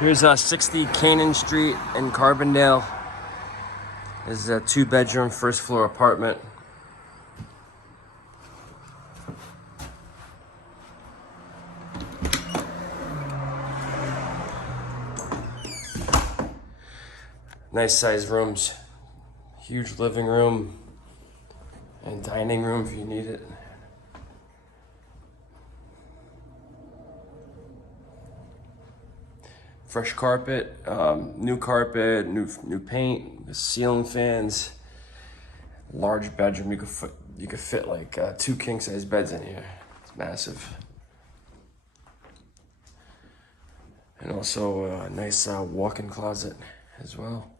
Here's 60 Canaan Street in Carbondale. This is a 2-bedroom, first floor apartment. Nice sized rooms. Huge living room and dining room if you need it. Fresh carpet, new paint, ceiling fans, large bedroom. You could fit like 2 king size beds in here. It's massive. And also a nice walk-in closet as well.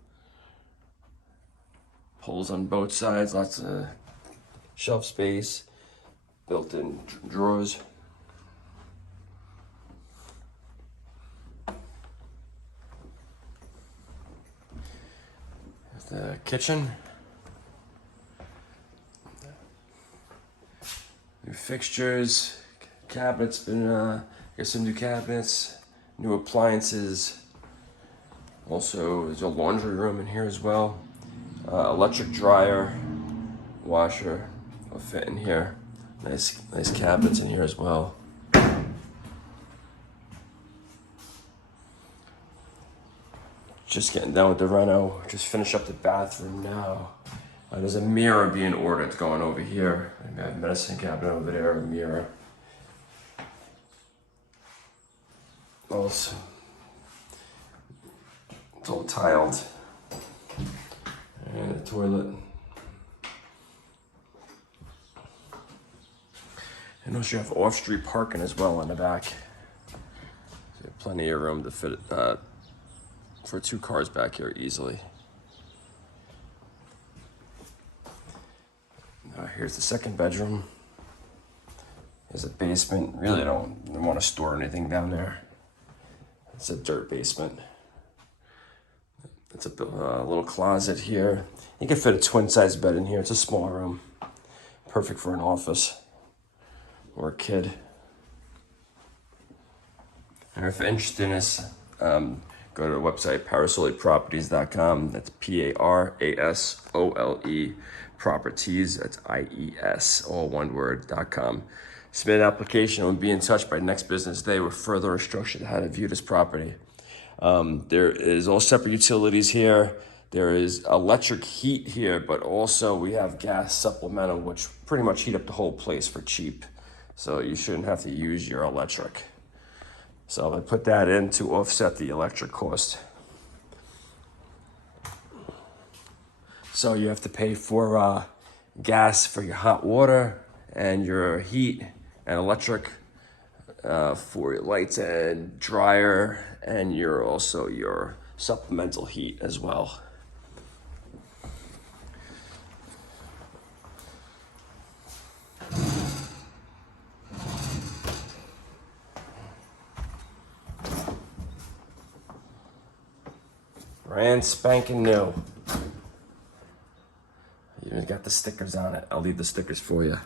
Holes on both sides, lots of shelf space, built-in drawers. The kitchen, new fixtures, cabinets, got some new cabinets, new appliances. Also, there's a laundry room in here as well. Electric dryer, washer will fit in here. Nice cabinets in here as well. Just getting done with the reno. Just finish up the bathroom now. There's a mirror being ordered going over here. I got a medicine cabinet over there, a mirror. Also, it's all tiled. And a toilet. And also you have off-street parking as well in the back. So you have plenty of room to fit it. For 2 cars back here easily. Here's the second bedroom. There's a basement. Really don't want to store anything down there. It's a dirt basement. It's a little closet here. You can fit a twin-size bed in here. It's a small room. Perfect for an office or a kid. And if you're interested in this, go to the website, parasoleproperties.com. That's Parasole Properties. That's IES, all one word, .com. Submit an application and we'll be in touch by next business day with further instruction on how to view this property. There is all separate utilities here. There is electric heat here, but also we have gas supplemental, which pretty much heat up the whole place for cheap. So you shouldn't have to use your electric. So I put that in to offset the electric cost. So you have to pay for gas for your hot water and your heat and electric for your lights and dryer and your supplemental heat as well. Brand spanking new. You even got the stickers on it. I'll leave the stickers for you.